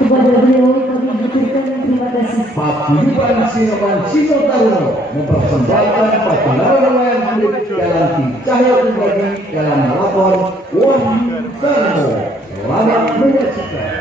Kepada beliau kami mengucapkan terima kasih. Paguyuban Sinoman Sino Taruno mempersembahkan pertandingan kulit jalan di Cahaya Pribadi dalam lapor Wahyu Darmo. Selamat menyaksikan.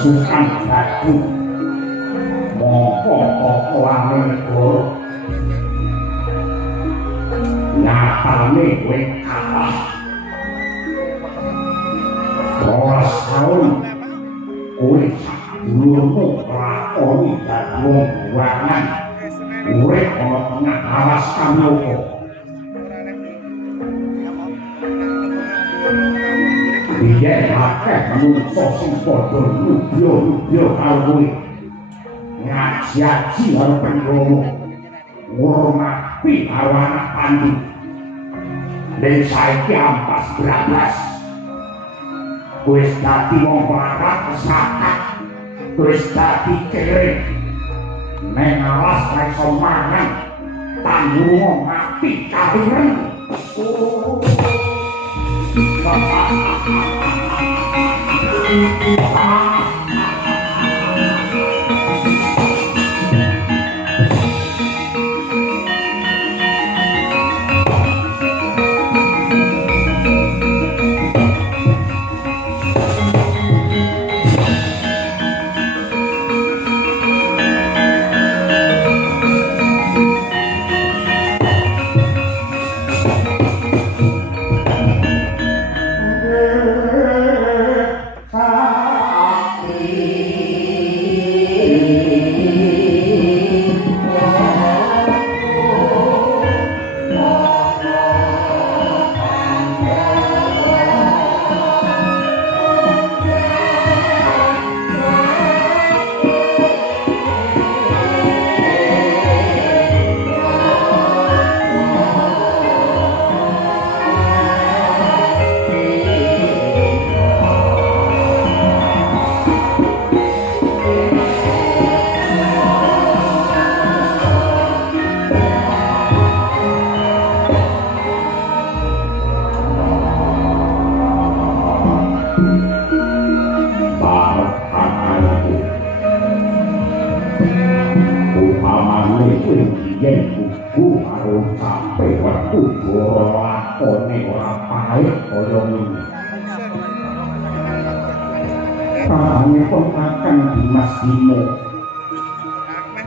Sukan baku mongko lamin negara nyatane kowe kalah 12 tahun kowe dulurmu lakoni dadi wong buangan urip ana tengah alas ngawas kamoko. Biyen akeh manungsa sing padha nyubya-nyubya karo kowe. Ngaji-aji karo Pandhawa. Ngurmati karo anak Pandhu. Ning saiki ampas brablas. Wis dadi wong larat kesakat. Wis dadi kere. Neng alas ra iso mangan. Tanggung mati kawiren.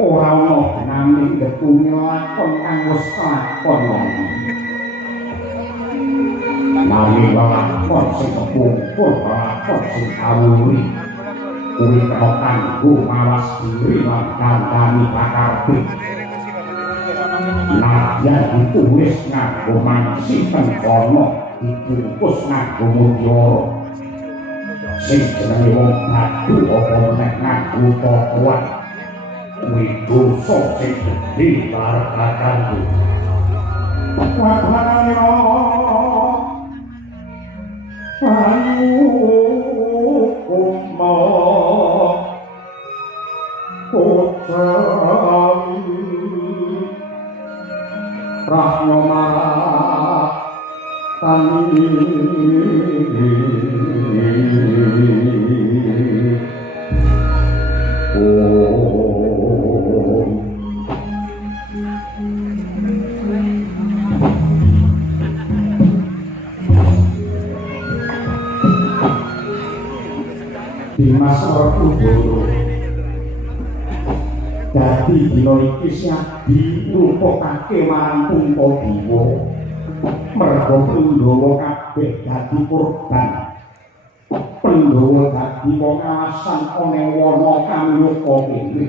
Ora ana nanging getunya lakon kang wis lakon. Nanging lakon sing kepungkur lakon sing kawuri. Kuwi kena kanggo mawas diri lan kandhani pakarti. Nadyan ditulis nganggo mansipen kono dibungkus nganggo mutiara. Sing jenenge wong Badhu apa meneh nganggo tokoan. Kuwi dosa sing gedhe karo Wadhanira Ayu Umma Putra Rahmamara Tani Dimas Werkudara dadi dina iki siadi ngrupakake marang Puntadewa merga Pandhawa kabeh dadi korban. Pandhawa dadi wong alasan ana wana kang yuka kene.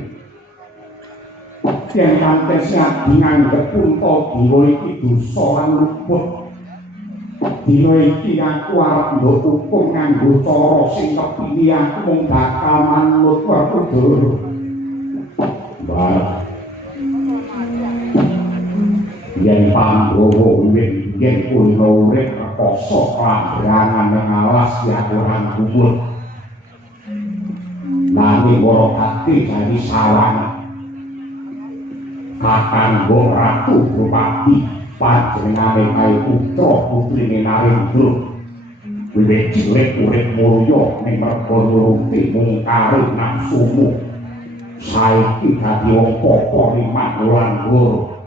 Yen kanthi siadi nganggep Puntadewa iki dosa lan luput. Dina iki aku arep nduk hukum nganggo cara sing kepilih aku mung bakal manut Werkudara. Mbah. Yen Pandhawa yen kuna urip rekoso klamberangan ning alas ya ora gumun. Nanging ora kate jadi sawangan. Kakanggo Ratu Drupadi panjenengane kae putra putrine Narendra wiwit cilik urip mulya ning merga nuruti mungkare nafsumu saiki dadi wong pokok limat lan guru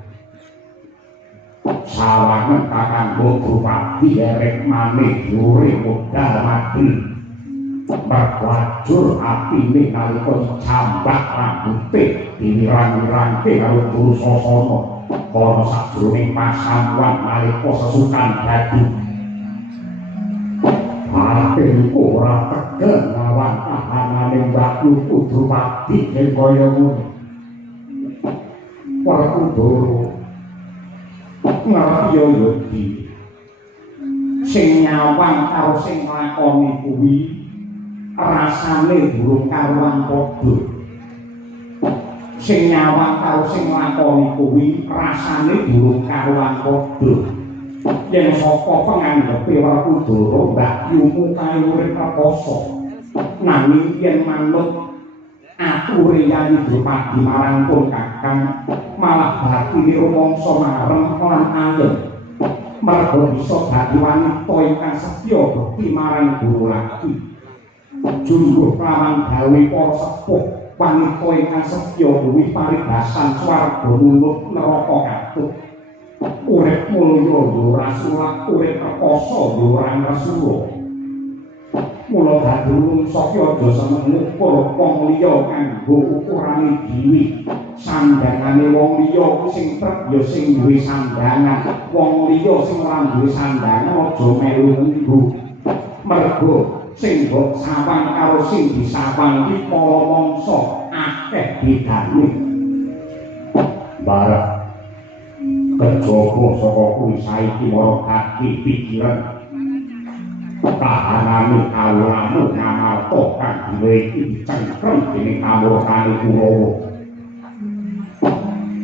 sawangan kakanggo Drupadi erek maneh urip modal mati berwajur atine nalika dicambak rambute diwirang-wirangke karo Dursasana ana sajroning pasamuan nalika sesukan dadi atinku ora tegel lawan kahanane Mbakku Drupadi ing kaya ngono. Werkudara ngerti yo di sing nyawang karo sing nglakoni kuwi rasane durung karuan padha sing nyawang karo sing nglakoni kuwi rasane durung karuan padha yen saka panganggepe Werkudara Mbak Yumu kaya urip rekoso nanging yen manut ature Yayi Drupadi marang pun Kakang malah batine rumangsa mareng lan ayem mergo bisa dadi wanita ingkang setya bekti marang guru laki jumbuh kelawan gawe para sepuh wanita ingkang setya duwi paribasan swarga nulung neraka katut urip mulya yo ora sulak urip rekoso yo ora ngrasula mula dadi rumangsa aja seneng ngukur wong liya kanggo ukurane dhewe sandangane wong liya sing trep ya sing duwe sandangan wong liya sing ora duwe sandangan aja melu nggo mergo sing mbok sawang karo sing disawang iki para mangsa akeh bedane bareng kejaba saka kuwi saiki marang hati pikiran kahanane kawulamu ngamarta kang dhewe iki dicengkrem dening kamurkane Kurawa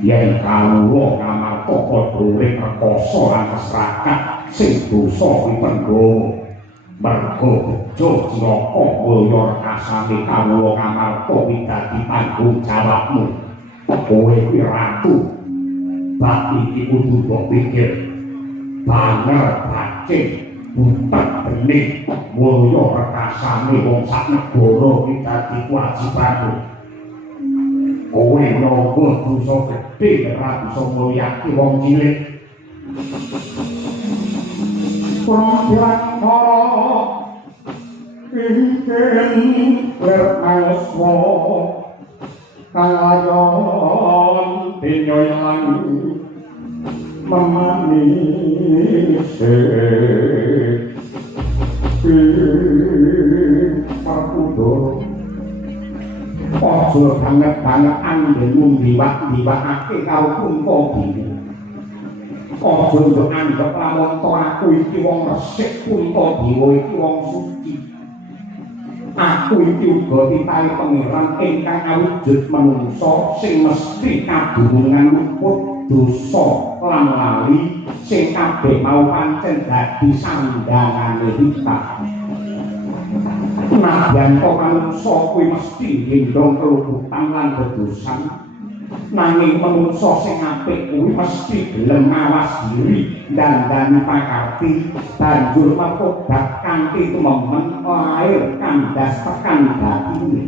yen kawula ngamarta padha urip rekoso lan masyarakat sing dosa wipendha mergo bejo cilaka mulya rekasane kawula ngamarta widadi tanggung jawabmu kowe kuwi ratu bab iki kudu mbok pikir banger bacing butek bening mulya rekasane wong sak negara iki dadi kewajibanmu kowe nanggo dosa gedhe ora bisa mulyake wong cilik Prambyakara ingkang leraswa kalayon pinyoyan memanise Pakudara aja banget-bangetan yen diwak-diwakake karo Kuntabini aja nduk anggap lamun aku iki wong resik Kuntadewa iki wong suci aku iki uga titahe pangeran ingkang awujud manungsa sing mesti kadunungan luput dosa lan lali sing kabeh mau pancen dadi sandangane kita nadyan kok manungsa kuwi mesti gendong keluputan lan kedosan nanging manungsa sing apik kuwi mesti gelem ngawas diri dandani pakarti banjur matobat kanthi tumemen lair kandas tekan batine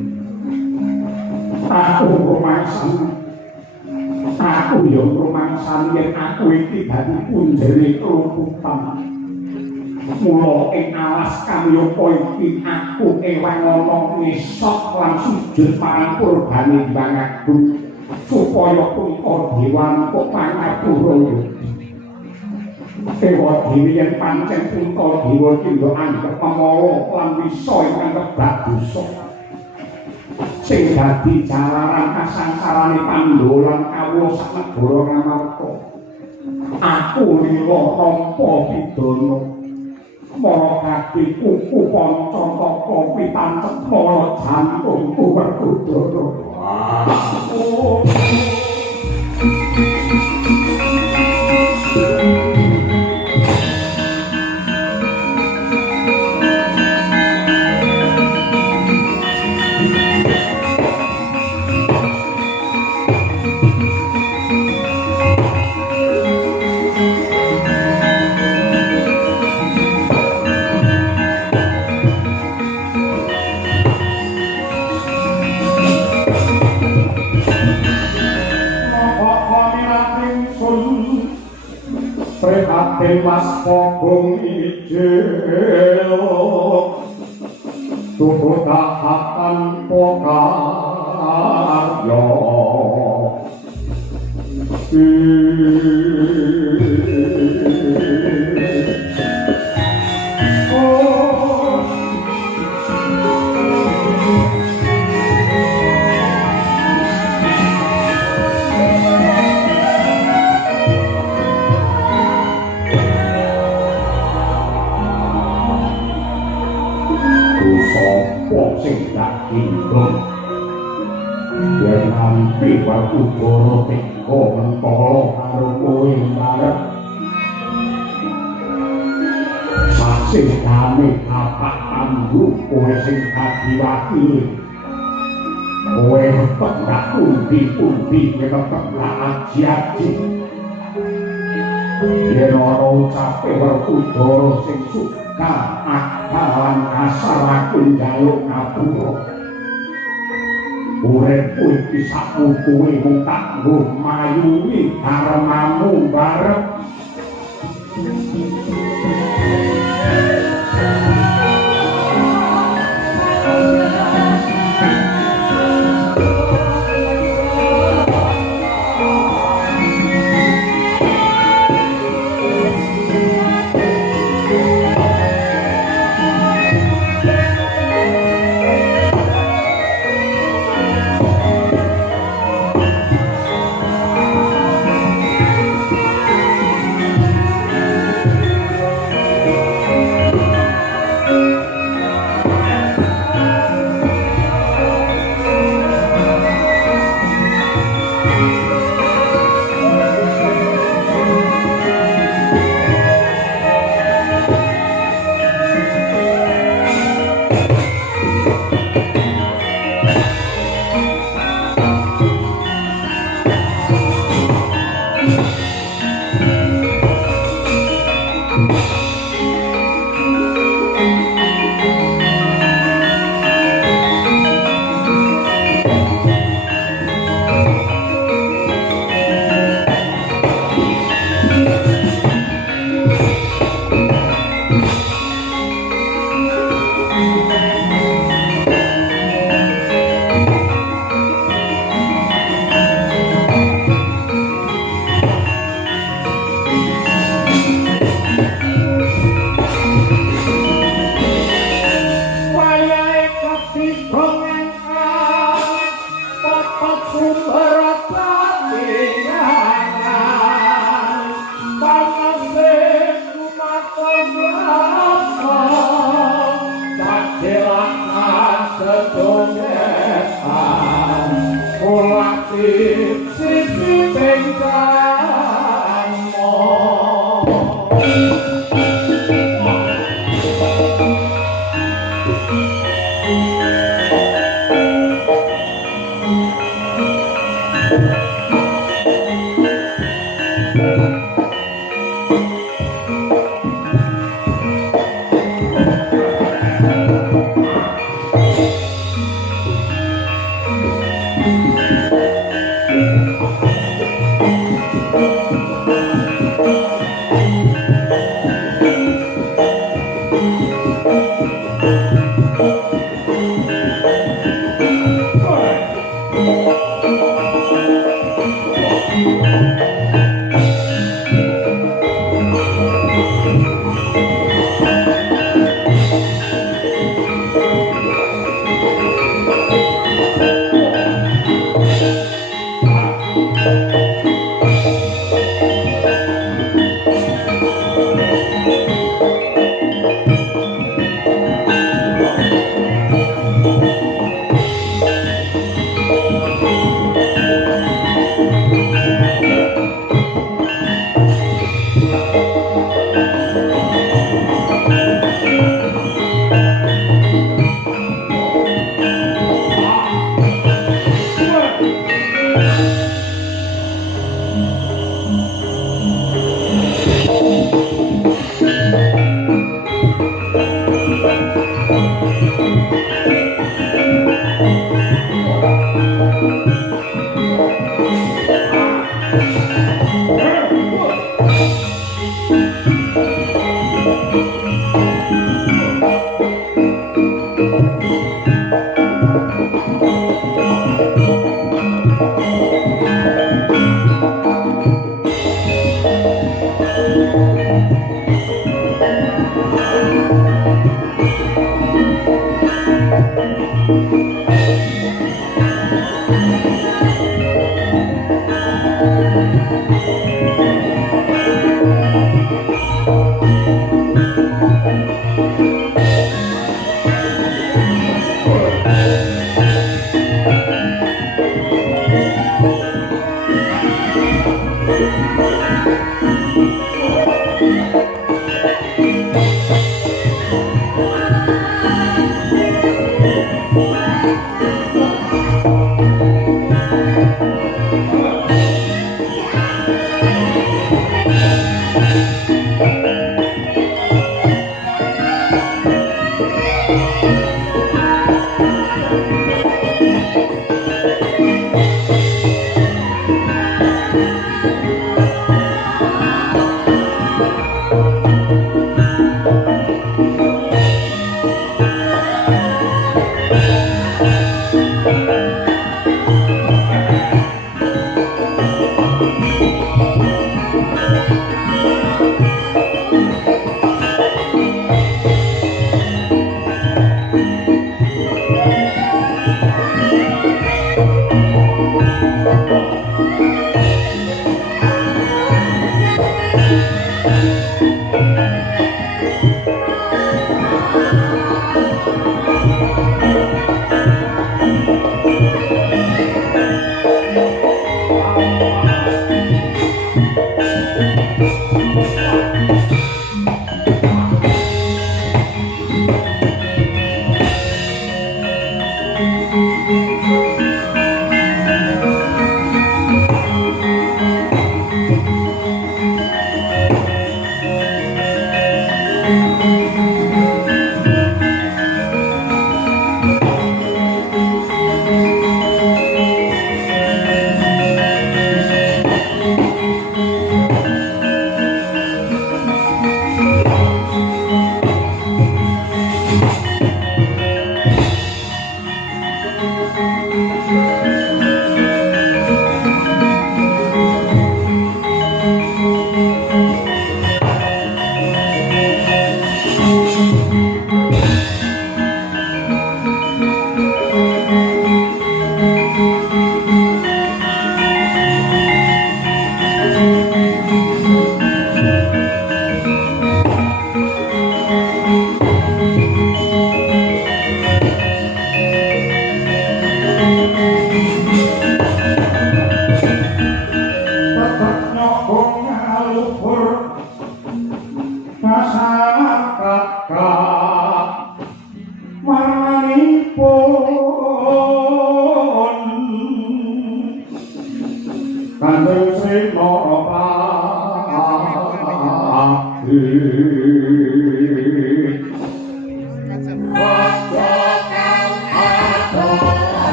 aku yo rumangsan yen aku iki dadi punjere keluputan mula ing alas kamyapa iki aku ewan ana ngesot lan sujud marang purbane Hyang Agung supaya Kuntadewa kok pangapura Dewa Dewi yen pancen Kuntadewa iki ndok anggep pamawa lan bisa ingkang kebak dosa sing dadi jalaran kasangsarane Pandhawa lan kawula sak negara ngamarta aku lila nampa pidana mara gati kuku pancantaka pitancep mara jantungku Werkudara Mas Pogong Ijel Tubuh tahatan Pokaryo indung yen nampi waktu goro teko mentolo karo kowe bareng sing kami apak tangguh kowe sing kadiwakili kowe tetap pundi-pundi tetap aji-aji yen ana ucape werkudara sing suka akalan kasar aku njaluk ngapura uripku iki saputuhe mung kanggo mayungi karemamu bareng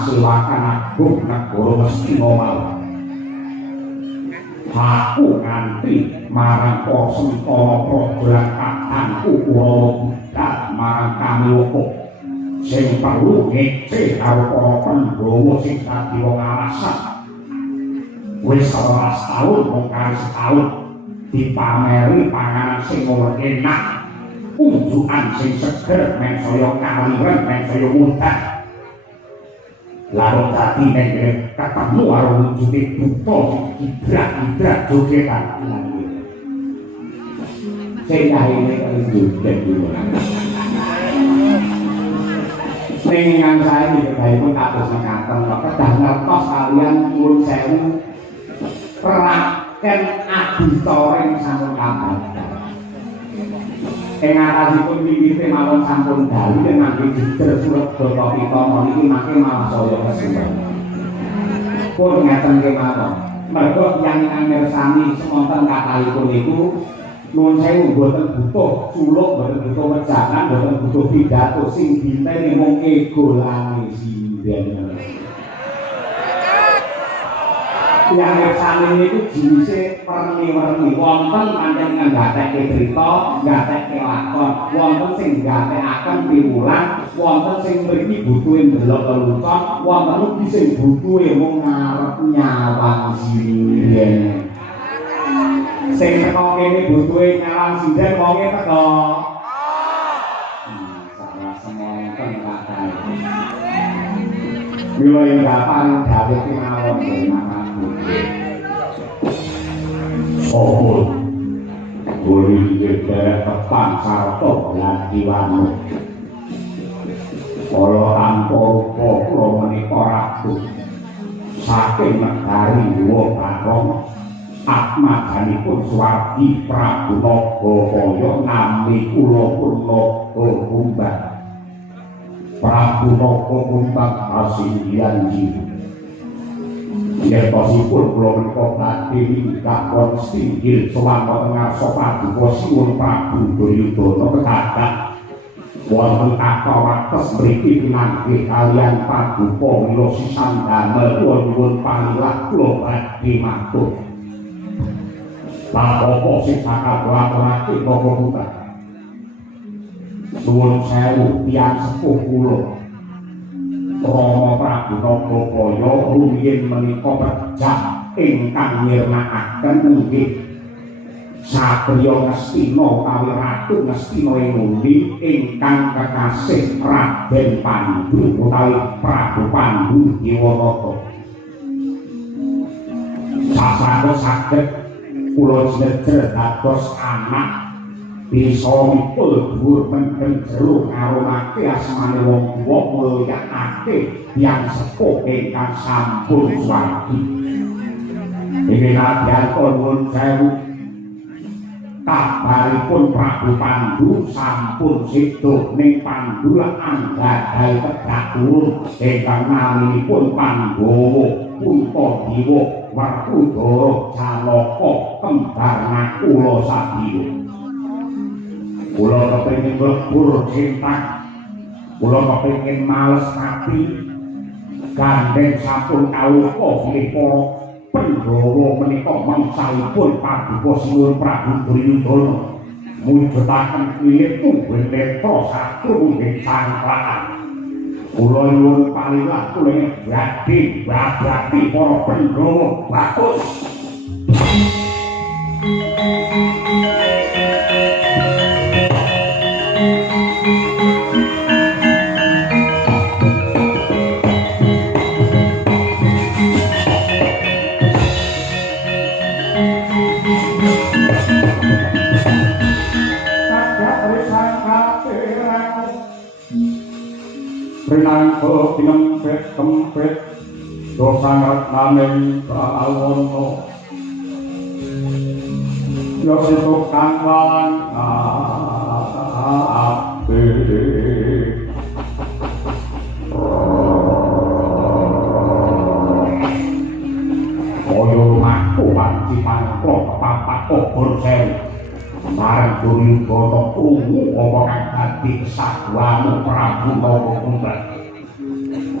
Silakan agung negara mesti ngomong aku nganti marang Sentara program katanku kula budal marang Kamiloko sing perlu ngece karo para Pandhawa sing dadi wong alasan wis 11 taun wong kali setahun dipameri panganan sing enak unjukan sing seger men saya kaliren men saya mudah lalu tadi neng ketemu karo wujude buta ibrak-ibrak jogetan sing kahine kali joget ning ngangsane dikaipun kados mekaten kedah ngertos kalian nyuwun sewu peraken aditoring sampun kabadan ing atasipun wiwite mawon sampun dalu nangge jejer surat Bapa Pitama niki mangke malah saya kesuwen. Pun ngaten kemawon. Mergo tiyang ingkang mirsani semonten kathahipun niku nuwun sewu boten butuh culuk, boten butuh wejangan, boten butuh pidato sing dinteni mung ego lange sinden. Yang mirsani niku jinise perni-werni wonten pancen nggatekke crita, nggatekke lakon, wonten sing nggatekaken piwulan, wonten sing mriki butuhe ndelok lelucon, wonten ugi sing butuhe mung ngarep nyawang sinden. Sing teko kene butuhe nyawang sinden wonge teko. Salah semonten kathah. Mila ing gapan dawuh kemawon mangke. Sopo boleh diterek tepan sarta lan diwanu kala tanpa rupa kula menika ratu saking negari Dewa Bathara atmajanipun Swardi Prabu Nagakaya nami kula pun Nagakumbang Prabu Nagakumbang Kasindhian Yentosipun kula menika badhe kakon singgil sowan wonten ngarsa paduka siwun Prabu Duryudana kedadak wonten tata wates mriki pinanggih kaliyan paduka mila sisan damel kula nyuwun panggilah kula badhe matur. Lah apa sing bakal kula aturake Bapak Putra? Nuwun sewu tiyang sepuh kula Rama Prabu Nagakaya rumiyin menika pejah ingkang nyirnakaken inggih satriya Ngastina utawi Ratu Ngastina Ingundi ingkang kekasih Raden Pandhu utawi Prabu Pandhu Dewata. Sasampun saged kula jejer dados anak bisa mipul dhuwur mendem jero ngarunake asmane wong tuwa mulyakake tiyang sepuh ingkang sampun swargi. Inggih nadyanto nuwun sewu kabaripun Prabu Pandhu sampun sedo ning Pandhulan anggadhahi pedhak dhuwur ingkang naminipun Pandhawa Puntadewa Werkudara Janaka kembar Nakula Sadya. Kula kepengin lebur cinta, kula kepengin males mati, gandeng sampun kawuka bilih para Pandhawa menika mangsalipun paduka sinuwun Prabu Duryudana mujudaken wiwit tunggul netra satru ing sangklakan. Kula nyuwun palilah kula badhe babati para Pandhawa bagus. Rinangka pinempet kempet dosa ngetnaning prawono yo situk kangwalan ape koyo maku wanci pangko papak obor sewu marang Duryudana krungu apa kang dadi kesadaranmu Prabu Nagakaya.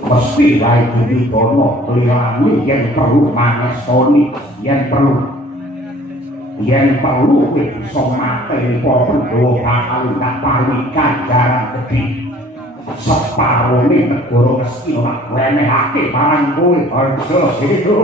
Mesti wae Duryudana kelirani yen perlu mangestoni, yen perlu bisa mateni para Pandhawa bakal ndapani ganjaran gedhe. Separone negara Ngastina tak wenehake marang kowe harga itu.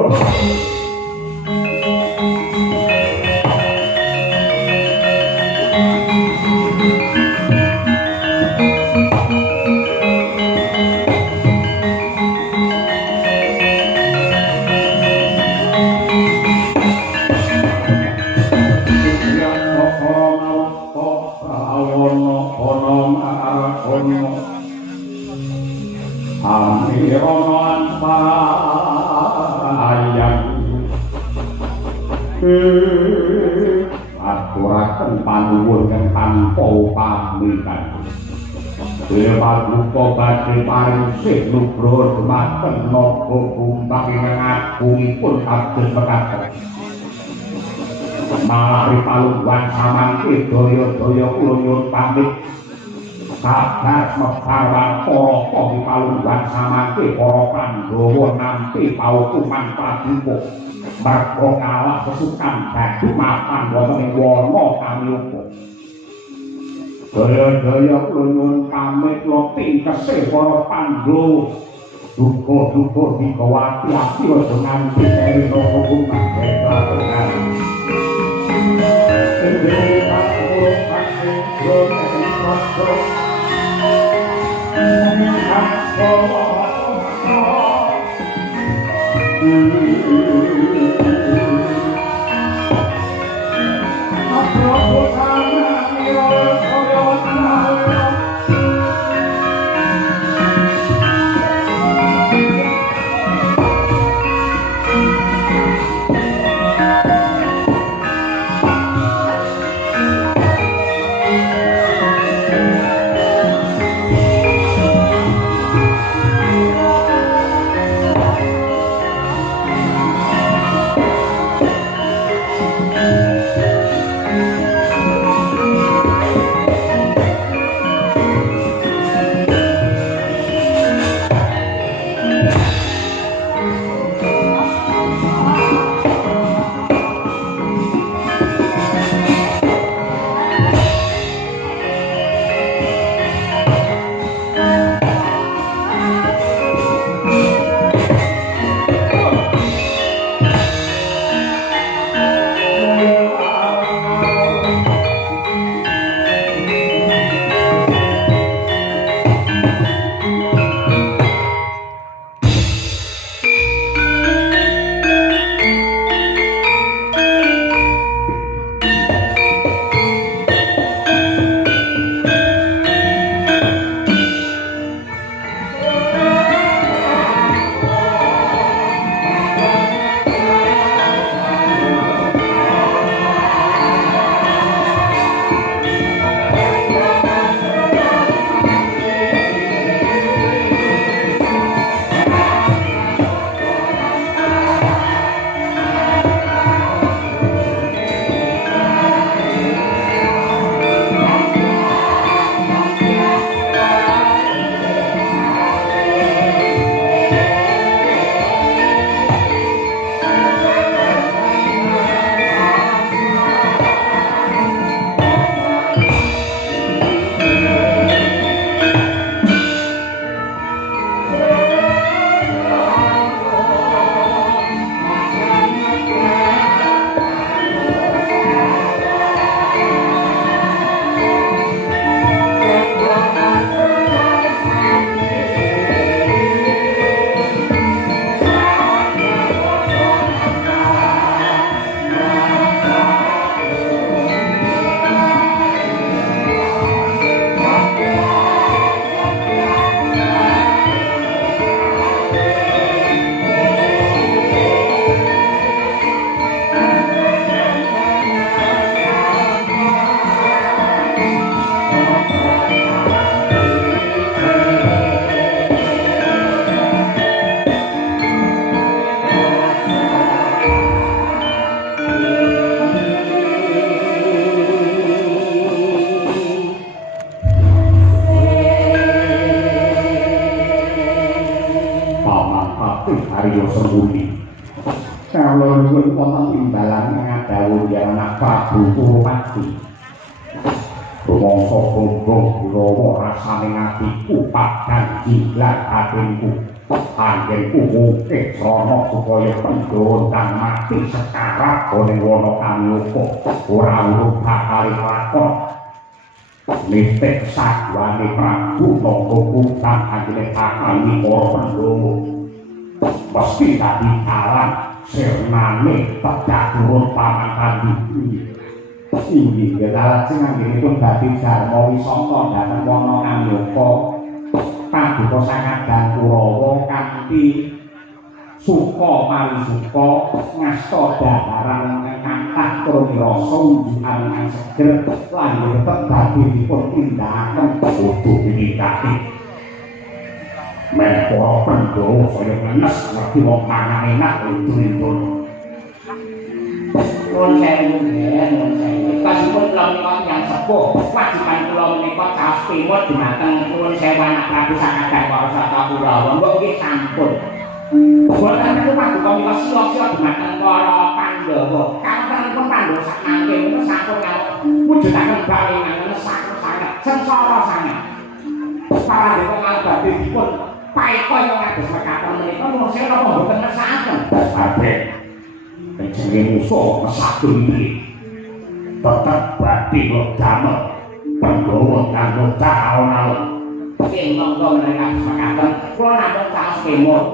Aturaken panuwun kang tanpa pamitan. Dewa duka badhe paring sih nugroho dumateng naga kumbang ingkang agungipun kados mekaten. Malah ripalungguhan samangke daya-daya kula nyuwun pamit. Kabar mebawan para ripalungguhan samangke para Pandhawa nampi paukuman praduka. Merga kalah kesukan badu mapan wonten ing wana Kamyuga. Daya-daya kula nyuwun pamit lo tingkese para Pandhawa. Duga-duga digawati ati aja nganti keri napa kumpul kedatongan. kalau nuwun wonten timbalan ngadhawuh yen anak Prabu Purwati. Rumangsa gombong Kurawa rasane atiku padhang jinglat atinku. Anggenku mungkin srana supaya Pandhawa kang mati sekarat ning wana Kamiloka ora urung bakal lakon. Nitik sadwane Prabu Nanggaku kang anjene kakali para Pandhawa. Meski dadi kalah sirnane tedak turun paman iki. Inggih gedal sing anggenipun dadi Darma Wisata dhateng wana Kamiloka. Paduka sangadhan Kurawa kanthi suka mari suka ngasta daharan kathah tur mirasa unjukan kang seger lan tetep dadi dipun tindakaken kudu dinikati. Men para Pandhawa saya menes ngerti wong mangan enak unjul-unjul. Nuwun sewu nggih, nuwun sewu. Kasipun kula menika yang sepuh, wajiban kula menika caos pimut dumateng nuwun sewu anak Prabu Sakadhan Warasata Kurawa. Mbok nggih sampun. Boten menika paduka mila sila-sila dumateng para Pandhawa. Kawontenanipun Pandhawa sak mangke menika sampun wujudaken balingan sanget sengsara sanget. Para dewa kalebet dipun paekaya kados mekaten menika nuwun sewu napa mboten ngersakaken. Kabeh jenenge musuh mesake iki tetep badhe damel Pandhawa kanggo alon-alon. Nggih monggo mereka mekaten kula namung caos kemur.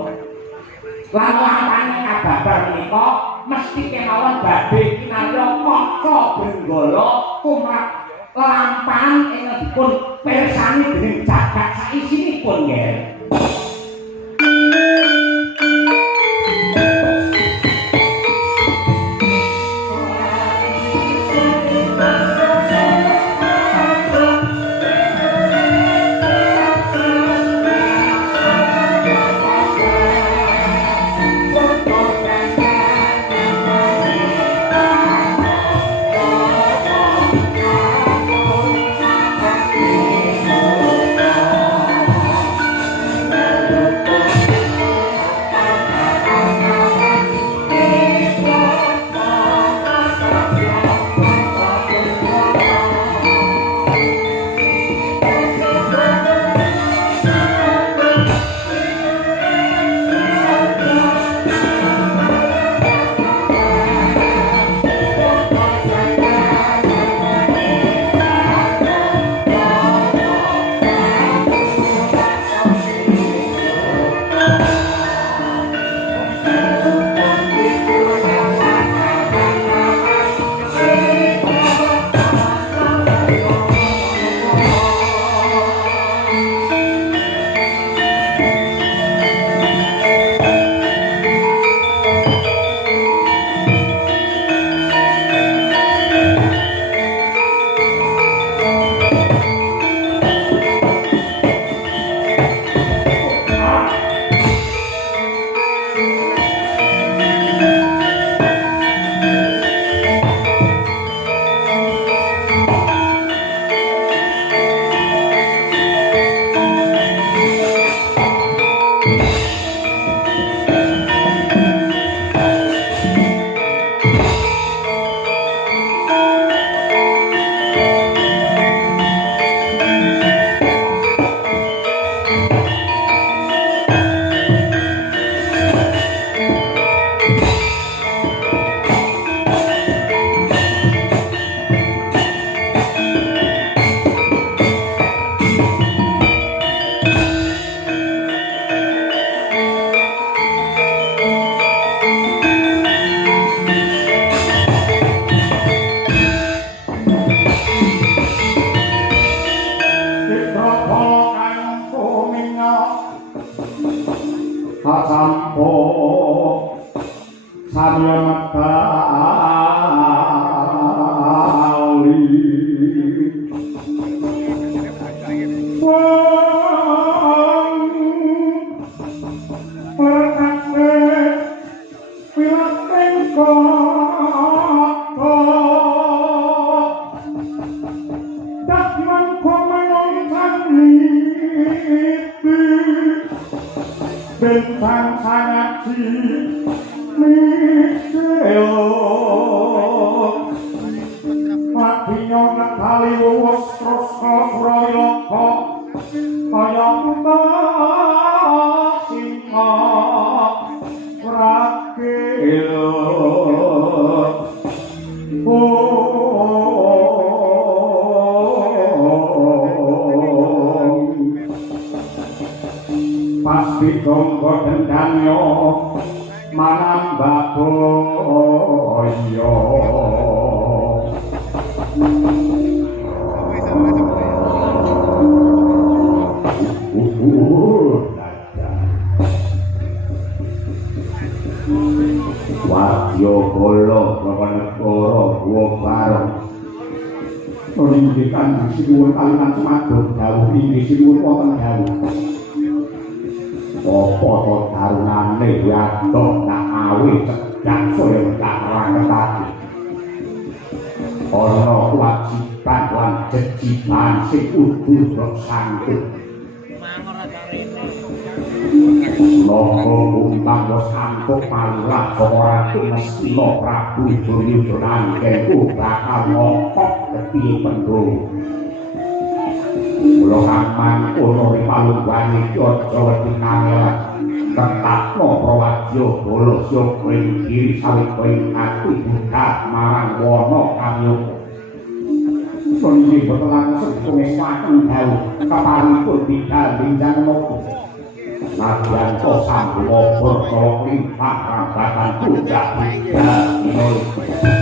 Lan lampane kababar menika mesti kemawon badhe kinarya kaca Benggala tumrap lampahan ingkang dipun pirsani dening jagat saisinipun nggih. Bintang sangat sini ditonggo dendanyo manambah boyo Wadya Bala Prawanegara Guwa Barong Pendidikan sinuwun kalian semaduk dawuh ini sinuwun wonten dawuh apa to darunane wadok nak awe cedhak saya tak raketake ana kewajiban lan jejiban sing kudu sanggup Loko umpang was angkuk malah seorang Mestina Prabu Duryudana keku bakal ngokok ketiye penduduk Mula kaman ono palungguane aja wedi kangelan tetapno Prawadya Bala Syoga kiri sawetawing ati budak marang wana kamyoko Soni boten sepunge saking dawuh kaparipun didanding janmoko Nadyan to sambunga berkala limpah rambatan budak budak Oh